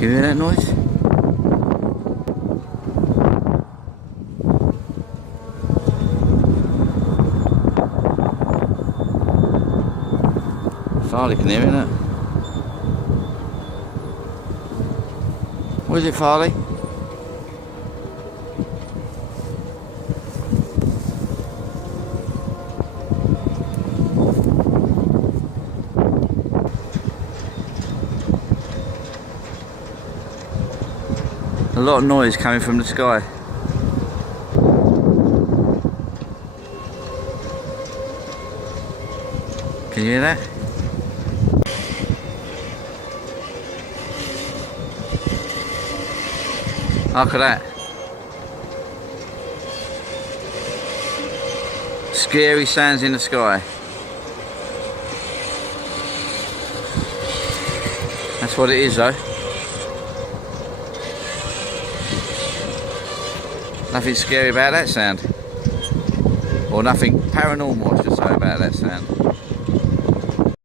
Can you hear that noise? Farley can hear it. What is it, Farley? A lot of noise coming from the sky. Can you hear that? Look at that. Scary sounds in the sky. That's what it is though. Nothing scary about that sound. Or nothing paranormal, I should say, about that sound.